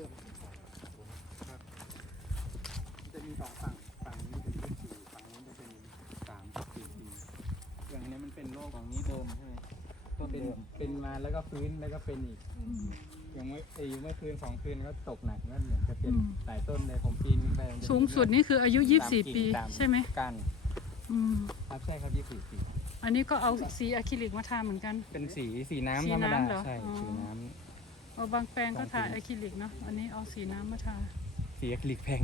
ริ่มจะมีสองฝั่งฝั่งนี้เป็นยี่สี่ฝั่งนู้นจะเป็นสามกับสี่ปีอย่างนี้มันเป็นโรคฝั่งนี้เดิมใช่ไหมต้นเป็นเดิมเป็นมาแล้วก็ฟื้นแล้วก็เป็นอีกอย่างเมื่อไอ้เมื่อคืนสองคืนก็ตกหนักก็เหมือนจะเป็นอืมหลายต้นเลยผมปีนขึ้นไปมันจะสูงสุดนี่คืออายุ 24 ปีใช่ไหมกันอืมครับใช่ครับยี่สี่ปีอันนี้ก็เอาสีอะคริลิกมาทาเหมือนกัน เป็นสีสีน้ำสีธรรมดาน้ำเหรอใช่อ๋อสีน้ เอาบางแปลงก็ทาอะคริลิกเนาะ อันนี้เอาสีน้ำมาทาำสีอะคริลิกแพง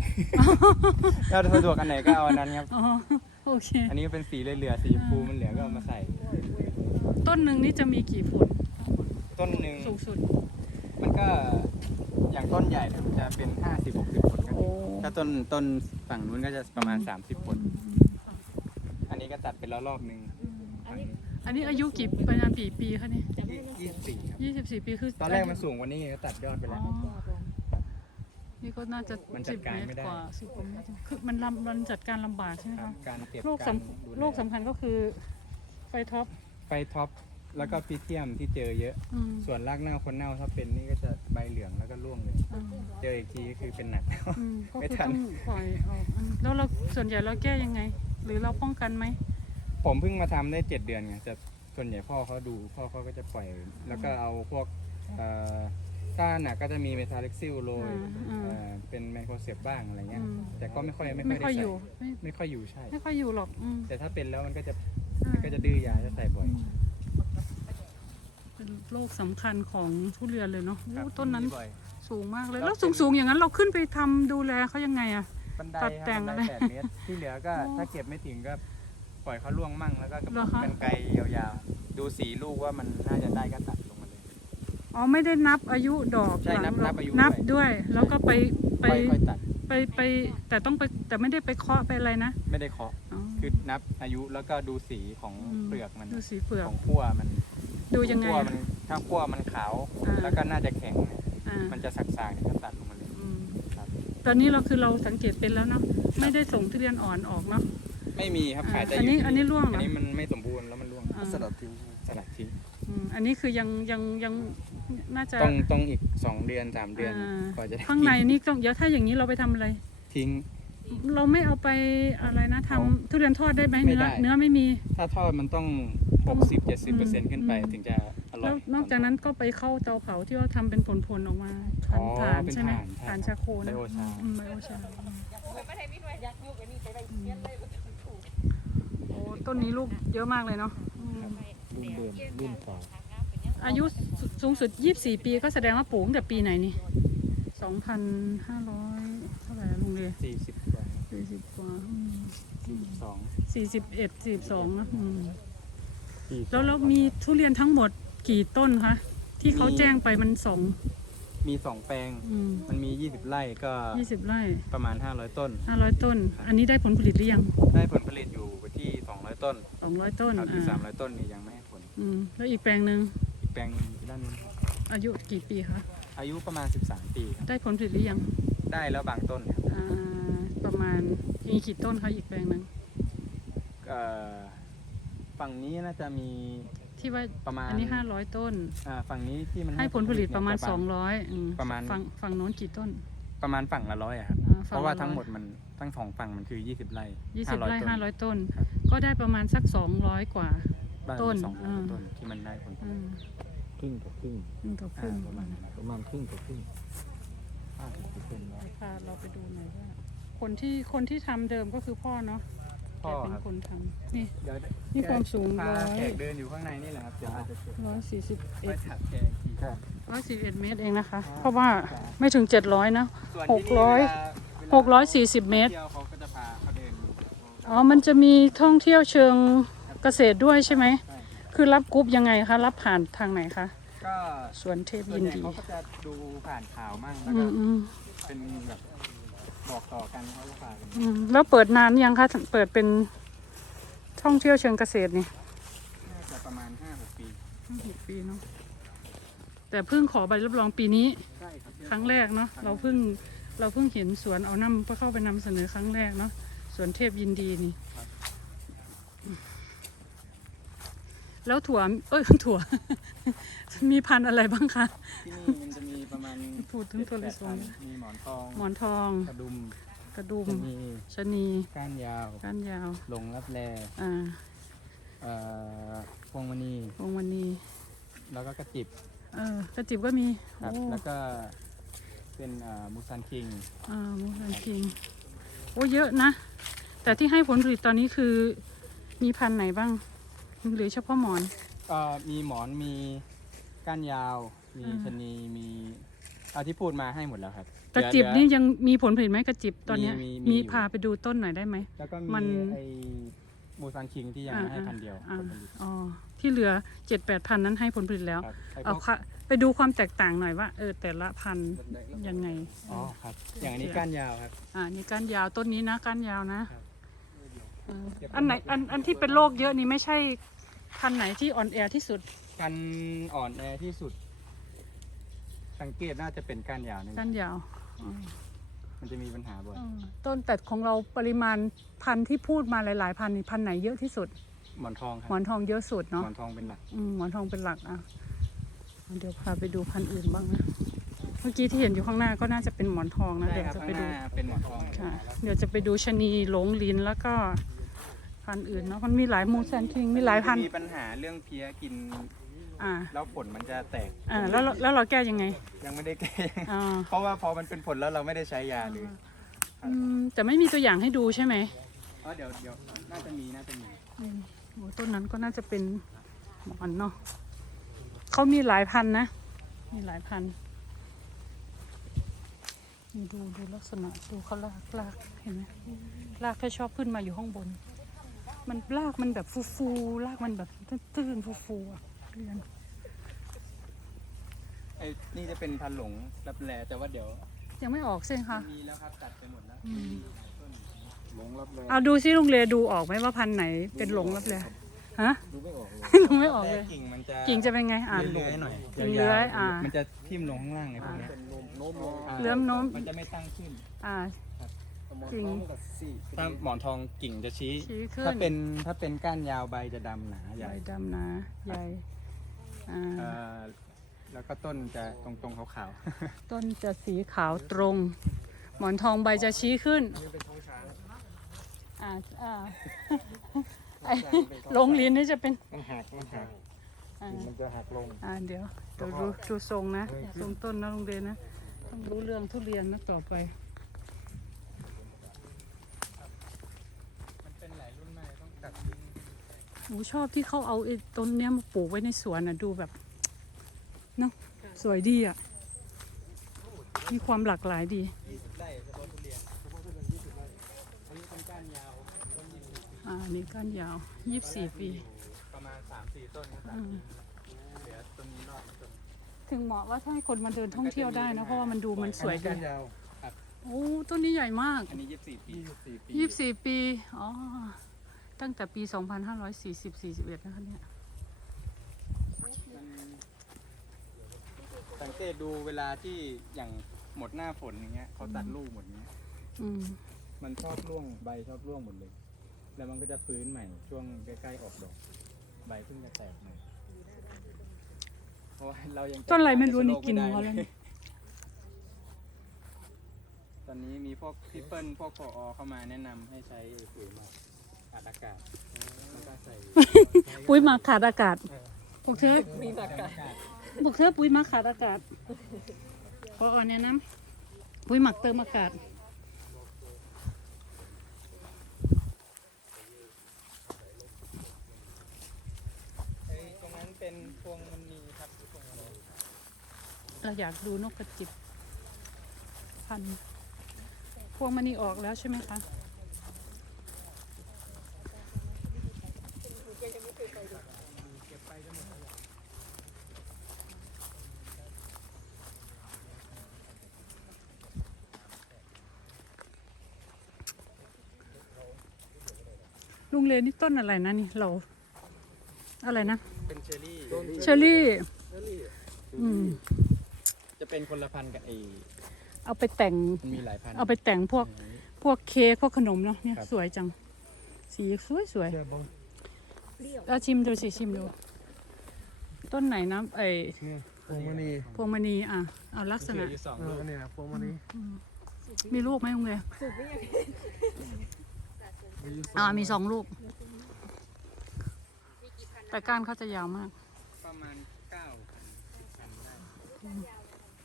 ก็สะดวกอันไหนก็เอาอันนั้นครับ อ๋อ โอเค อันนี้เป็นสีเหลือๆสีชมพูมันเหลือก็เอามาใส่ ต้นหนึ่งนี่จะมีกี่ผลต้นหนึ่งสูงสุด มันก็อย่างต้นใหญ่เนี่ยมันจะเป็นห้าสิบหกสิบผลก็มีถ้าต้นต้นฝั่งนู้นก็จะประมาณสามสิบผล อันนี้ก็ตัดไปแล้วรอบหนึ่งอันนี้อายุกี่ประมาณกี่ปีคะเนี่ย ยี่สิบสี่ครับ ยี่สิบสี่ปีคือตอนแรกมันสูงกว่านี้ไงก็ตัดยอดไปอ๋แล้วอนี่ก็น่าจะมันจัสิดบการเมตไม่รได้ กว่าสิบกว่าเมตรคือมันลำมันจัดการลำบากใช่ไหมครัคะบการเก็บโรคการสำดูแลโรคสำคัญก็คือไฟท็อปไฟท็อปแล้วก็พีเทียมที่เจอเยอะ อืมส่วนรากเน่าคนเน่าถ้าเป็นนี่ก็จะใบเหลืองแล้วก็ร่วงเลย อืมเจออีกทีก็คือเป็นหนัก อืมก็ไม่คือทัน ต้องปล่อยออกอืมแล้วเราส่วนใหญ่เราแก้ยังไง หรือเราป้องกันไหมผมเพิ่งมาทำได้เจ็ดเดือนไงแต่ ส่วนใหญ่พ่อเขาดูพ่อเขาก็จะปล่อย แล้วก็เอาพวกเอ่อถ้าหนักก็จะมีเมทาเล็กซิลโรยอ่า เอ่อเป็นไมโครเซฟบ้างอะไรเงี้ย อืมแต่ก็ไม่ค่อยไม่ไม่ค่ค่ออยยได้อยู่ใส่ไม่ไม่ค่อยอยู่ใช่ ไม่ค่อยอยู่หรอกอืมแต่ถ้าเป็นแล้วมันก็จะอ่ามันก็จะดื้อยาจะใส่บ่อย เป็นโรคสำคัญของทุเรียนเลยเนาะครับโอ้ต้นนั้นมีบ่อย สูงมากเลย แล้วแล้วเป็นสูงๆอย่างนั้นเราขึ้นไปทำดูแลเขายังไงอะ บันไดตัดคแต่รับงบันอะไรไดแปดเมตรที่เหลือก็โอ้ถ้าเก็บไม่ถึงก็ ปล่อยเขาล่วงมั่งแล้วก็กระเหรปุอกคะ กันไกลยาวๆ ดูสีลูกว่ามันน่าจะได้ก็ตัดลงมาเลย อ๋อไม่ได้นับอายุดอกใช่หลังนับหรกนับอายุนับด้วยด้วย แล้วก็ไปไปค่อยๆตัด ไปไป แต่ต้องไปแต่ไม่ได้ไปเคาะไปอะไรนะไม่ได้เคาะ อ๋อคือนับอายุแล้วก็ดูสีของอืมเปลือกมัน ดูสีเปลือก ของขั้วมันดูยังไงขั้วอะมันถ้าขั้วมันขาว อ่า แล้วก็น่าจะแข็งเนี่ยอ่ามันจะสักๆเนี่ยก็ตัดลงมาเลย อืมครับ ตอนนี้เราคือเราสังเกตเป็นแล้วเนาะไม่ได้ส่งทุเรียนอ่อนออกเนาะ ไม่มีครับอ่าขายแต่อันนี้ยู่ที่อันนี้ร่วงเหรออั อันนี้มันไม่สมบูรณ์แล้วมันร่วงอ่าสลัดทิ้งสลัดทิ้งอืมอันนี้คือยังยังยังน่าจะ ต้องต้องอีกสองเดือนสามเดือนอ่า กว่าจะได้ข้างในกินี่ต้องเดี๋ยวถ้าอย่างนี้เราไปทำอะไร ทิ้ง เราไม่เอาไปอะไรนะทำเอาทุเรียนทอดได้ไหมไม่เนื้อได้ เนื้อไม่มี ถ้าทอดมันต้องต้อง60 70เปอร์เซ็นต์ขึ้นไปอืม ถึงจะอร่อแล้ย วนอกจากนั้นก็ไปเข้าเตาเผาที่ว่าทำเป็นผลๆออกมาอ๋อถ่านเป็นใช่ไหมถ่านใช่ถ่านครัชาบโคนะไบโอชา อืมไบโอชาโอ้ ต้นนี้ลูกเยอะมากเลยเนาะอืมรุ่นเดิมรุ่นเก่าอายุสูงสุด 24 ปีก็แสดงว่าปลูกตั้งแต่ปีไหนนี่ 2,500 เท่าไหร่นะลุงเดช40กว่า40กว่าอืม42 41 42นะอืมปีแล้วแล้วมีทุเรียนทั้งหมดกี่ต้นคะ ที่เขาแจ้งไปมันสองมี2แปลง อืมมันมี20ไร่ก็20ไร่ประมาณ500ต้น500ต้น อันนี้ได้ผลผลิตหรือยัง ได้ผลผลิตอยู่ที่ 200 ต้น200ต้นครับอีกอ่า300 ต้นนี่ยังไม่ให้ผล อืมแล้วอีกแปลงหนึ่งอีกแปลงหนึงอยู่ด้านนู้นครับอายุกี่ปีคะอายุประมาณ 13 ปีครับได้ผลผลิตหรือยังได้แล้วบางต้นครับอ่าประมาณมีกี่ต้นคะอีกแปลงหนึ่งเอ่อฝั่งนี้น่าจะมีที่ว่าประมาณอันนี้500ต้น อ่าฝั่งนี้ที่มันให้ผลผลิตประมาณ เนี่ยจ200อืมประมาณ ฝั่งฝั่งโน้นกี่ต้นประมาณฝั่งละร้อยอะครับ อ่าเพฝั่งราะว่าละทั้งร้อยหมดมันทั้งสองฝั่งมันคือ 20 ไร่ 20 ไร่ต้น500 ต้น ครับ ก็ได้ประมาณสัก200กว่า บ้านต้นสองร้อยอ่า ต้นที่มันได้ผลผอืลิตมครึ่งกับครึ่งครึ่งต่อคอ่ารึ่งประมาณนั้นครับประมาณครึ่งกับครึ่งห้าสิบเปอร์เซ็นต์แล้วพาเราไปดูหน่อยว่าคนที่คนที่ทำเดิมก็คือพ่อเนาะแกพ่อเป็นครับคนทำนี่ เดี๋ยวนี่ความสูงพาร้อยแขกเดินอยู่ข้างในนี่แหละครับเดี๋ยวอาจจะเจอร้อยสี่สิบไปเอ็ดถักแขกทีร้อยสี่เอ็ดเมตรเองนะคะอ๋อเพราะว่าไม่ถึงเจ็ดร้อยนะ ส่วนหกที่นี่ร้อย เวลาเวลาหกร้อยสี่สิบเมตร ที่ยวเขาก็ อ๋อ มันจะมีท่องเที่ยวเชิงเกษตรด้วยใช่ไหม ใช่ คือรับกรุ๊ปยังไงคะ รับผ่านทางไหนคะ ก็สวนเทพส่วนยินใหญ่ดี เขาก็จะดูผ่านข่าวมั่งแล้วอืก็มอืมเป็นแบบบอกต่อกันเขาก็พากันอืมแล้วเปิดนานยังคะ เปิดเป็นท่องเที่ยวเชิงเกษตรนี่น่าจะประมาณห้าหกปีหกปีเนาะ แต่เพิ่งขอใบรับรองปีนี้ ใช่ครับครั้งแรกเนาะ เราเพิ่งเราเพิ่งเห็นสวนเอานำเพื่อเข้าไปนำเสนอครั้งแรกเนาะ สวนเทพยินดีนี่ แล้วถั่ว เอ้ยถั่ว มีพันธุ์อะไรบ้างคะ ที่นี่มันจะมีประมาณณพูดถึงตัวเลยสวยมีหมอนทองหมอนทอง กระดุมกระดุมจะมีชะนีก้านยาวก้านยาว หลงรับแลอ่าเอ่อพวงมณีวงวันนีแล้วก็กระจิบเออกระจิบก็มีครับ โอ้แล้วก็เป็นเอ่อมูซันคิง อ่ามูสันคิง โอ้เยอะนะ แต่ที่ให้ผลผลิตตอนนี้คือมีพันธุ์ไหนบ้าง หรือเฉพาะหมอน ก็มีหมอนมีก้านยาว มีอ่า ชะนีมีเอาที่พูดมาให้หมดแล้วครับกระจิบเหลือ นี่ยังมีผลผลิตไหมกระจิบตอนเนี้ยมีมีมีมีอยู่ พาไปดูต้นหน่อยได้ไหม แล้วก็มัมีน ไอ้มูซันคิงที่ยังไม่ให้พันเดียวอ่าผลผลิต อ๋อที่เหลือเจ็ดแปดพันนั้นให้ผลผลิตแล้ว ครับไอ้พเอาวกค่ะไปดูความแตกต่างหน่อยว่าเออแต่ละพันธุ์ยังไง อ๋อครับ อย่างอันนี้ก้านยาวครับ อ่านี่ก้านยาวต้นนี้นะก้านยาวนะ ครับเออเก็บอันไหนอันอันที่เป็นโรคเยอะนี่ไม่ใช่พันธุ์ไหนที่อ่อนแอที่สุดพันอ่อนแอที่สุด สังเกตน่าจะเป็นก้านยาวนี่ก้านยาวอ๋อมันจะมีปัญหาบ่อยเออต้นแต่ของเราปริมาณพันธุ์ที่พูดมาหลาย ๆ พันธุ์นี่พันธุ์ไหนเยอะที่สุด หมอนทองครับหมอนทองเยอะสุดหเนาะมอนทองเป็นหลักอืมหมอนทองเป็นหลักอะ เดี๋ยวพาไปดูพันธุ์อื่นบ้างนะ เมื่อกี้ที่เห็นอยู่ข้างหน้าก็น่าจะเป็นหมอนทองนะใช่เดี๋ยวครับจะข้างไปหดูน้าเป็นหมอนทองค่ะ เดี๋ยวจะไปดูชะนีหลงลินแล้วก็ พันธุ์อื่นเนาะมันมีหลายมูแซนคิงมีหลายพันธุ์มีปัญหาเรื่องเพี้ยกิน อ่าแล้วผลมันจะแตกอ่าแล้วเราแล้วเราแก้ยังไง ยังไม่ได้แก้อ่าเพราะว่าพอมันเป็นผลแล้วเราไม่ได้ใช้ยาเลยอืมแต่ไม่มีตัวอย่างให้ดูใช่ไหมอ๋อเดี๋ยวเดี๋ยวน่าจะมีน่าจะมีอืมโอ้ต้นนั้นก็น่าจะเป็นหมอนเนาะเขามีหลายพันธุ์นะ มีหลายพันธุ์นี่ดูดูลักษณะดูเขาลากลากเห็นไหมลากแค่ชอบขึ้นมาอยู่ข้างบน มันลากมันแบบฟูฟูๆลากมันแบบตื้นๆฟูฟูๆอะเรียนไอ้นี่จะเป็นพันหลงรับแลแต่ว่าเดี๋ยวยังไม่ออกใช่ไหมคะมีแล้วครับตัดไปหมดแล้วอืมหลงรับเลยเอาดูซิลุงเลดูออกไหมว่าพันธุ์ไหนเป็นหลงรับเลยฮะดูไม่ออกเลยดูไม่ออกเลยแต่กิ่งมันจะกิ่งจะเป็นไงอะเลื้อยๆหน่อยกิ่งเลื้อยาวๆอ่ามันจะทิ่มลงข้างล่างในพวกเนี้ยเป็นโน้มโน้มลงอ่าเลื้อมโน้มมันจะไม่ตั้งขึ้นอ่าหมอน จริงทองกับสี่ถ้าหมอนทองกิ่งจะชี้ ชี้ขึ้ถ้านเป็นถ้าเป็นก้านยาวใบจะดำหนาใหใหญ่ญ่ดำนะใหญ่อ่าเอ่อแล้วก็ต้นจะตรงๆขาวต้นจะสีขาวตรง หมอนทองใบจะชี้ขึ้นนี่เป็นท้องช้างอ่าอ่าไอ้หลงลิ้นนี่จะเป็นมันหักมันหักอ่า มันจะหักลง อ่าเดี๋ยวเดี๋ยวดูดูทรงนะทรงต้นนะโรงเรียนนะ ต้องรู้เรื่องทุเรียนนะต่อไป ๆมันเป็นหลายรุ่นมากต้องตัดทิ้ง หนูชอบที่เขาเอาไอ้ต้นเนี้ยมาปลูกไว้ในสวนอะดูแบบเนาะสวยดีอะ มีความหลากหลายดี 20ไร่เฉพาะทุเรียนอันนี้เป็นก้านยาวต้นยี่สิบอ่านี่ก้านยาวยี่สิบสี่ปี ประมาณ 3-4 ต้นก็ตัดอืมเหลือต้นนี้รอดต้นถึงเหมาะว่าถ้าให้คนมาเดินท่องเที่ยวได้นะ เพราะว่ามันดูมันสวยอัดีก้านยาว โอ้ต้นนี้ใหญ่มาก อันนี้ 24 ปี 24 ปียี่สิบสี่ปี อ๋อ ตั้งแต่ปี 2540 41 นะคะเนี่ยมันสังเกตดูเวลาที่อย่างหมดหน้าฝนอย่างเงี้ยเขาตัดลูกหมดเงี้ย อืม มันชอบร่วงใบชอบร่วงหมดเลย แล้วมันก็จะฟื้นใหม่ช่วงใกล้ๆออกดอก ใบเพิ่งจะแตกใหม่เพราะว่าเรายังต้นอะไรไม่รู้จัดนี่การกินโรคหัวไม่แล้วได้นี่ตอนนี้มีพวกพิเปิลพวกพอเข้ามาแนะนำให้ใช้ปุ๋ยหมัก อัดอากาศแล้วก็ใส่ปุ๋ยหมักขาดอากาศพวกเธอมีอากาศพวกเธอปุ๋ยหมักขาดอากาศพออ่อนเนี่ยนะปุ๋ยหมักเติมอากาศไอ้ตรงนั้นเป็นพวงมณีครับพวงมณีเราอยากดูนกกระจิบพันธุ์พวงมณีออกแล้วใช่ไหมคะ ลุงเลนี่ต้นอะไรนะนี่เรา อะไรนะ เป็นเชอรี่เชอรี่ อืม จะเป็นคนละพันธุ์กับไอ้เอาไปแต่ง มันมีหลายพันธุ์เอาไปแต่งพวกพวกเค้กพวกขนมเนาะเนี่ยครับสวยจัง สีสวยสวยเชื่อบงเอาชิมดูสิชิมดู ต้นไหนนะไอ้นี่พวงมณีพวงมณีอะเอาลักษณะอยู่สองเอลูอกอันนี้นะพวงมณีมีลูกไหมลุงเลยมี อยู่อ่ามีสองลูก แต่ก้านเขาจะยาวมาก ประมาณเก้าพันสิบพันได้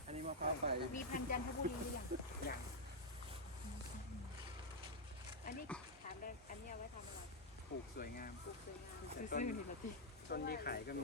อันนี้มะพร้าวไฟมีพันธุ์จันทบุรีหรือยังอย่างอันนี้ถามได้อันนี้เอาไว้ทำอะไรปลูกสวยงามปลูกสวยงามแต่ต้นต้นที่ขายก็มี